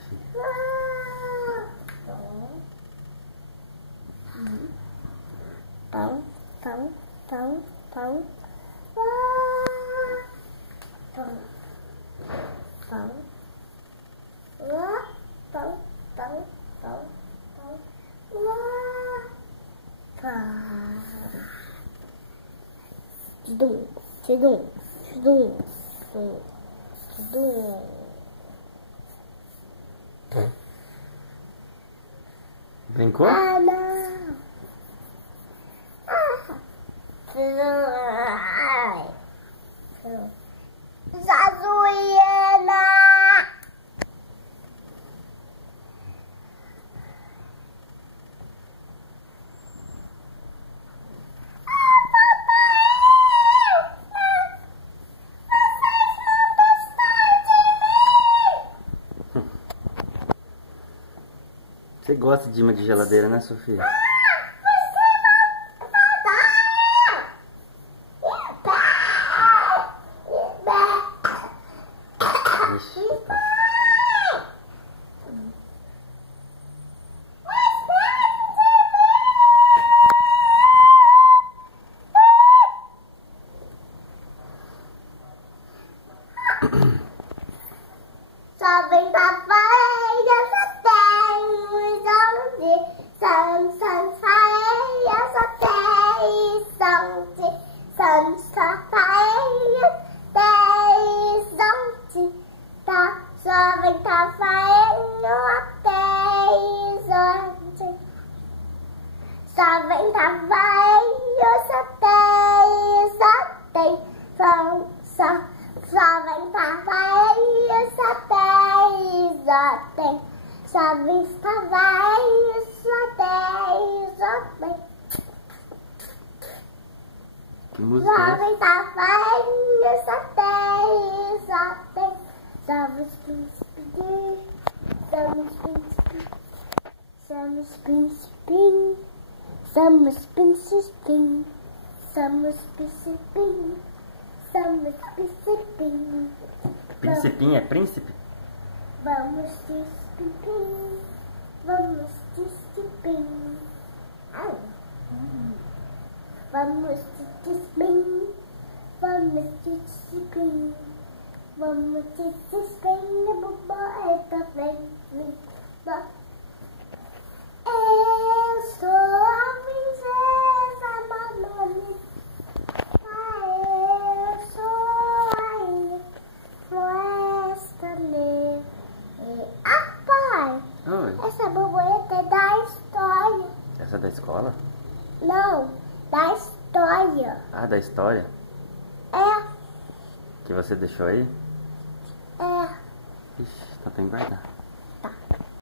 filho. Pão, pão, pão, pão. Pão. Pão. Pão, pão, pão, pão. Tudum, tudum, tudum, tudum, tudum. Brincou? Ah, não. Ai. Zazuiena. Você gosta de imã de geladeira, né, Sofia? Ixi, tá. Só vem da faia, só tem onde. São faia, só tem onde. São faia, tem onde. Tá, só vem da faia, tem onde. Só vem da faia, só tem. Só vem da faia, só tem. Só vem da faia, só tem. Que música Só é essa? vem da faia, só tem. Somos príncipes, somos príncipes, somos príncipes, somos príncipes, somos príncipes, somos príncipes. Principinho é príncipe? Vamos disciplin, vamos disciplin. Vamos disciplin, vamos disciplin, vamos disciplin, borboleta vem. Eu sou a princesa Mamãe. Eu sou a floresta negra. Ah, pai, Oi. essa borboleta é da história. Essa é da escola? Não, da história. Ah, da história? É, Que você deixou aí? é. Ixi, então tem que guardar. Tá.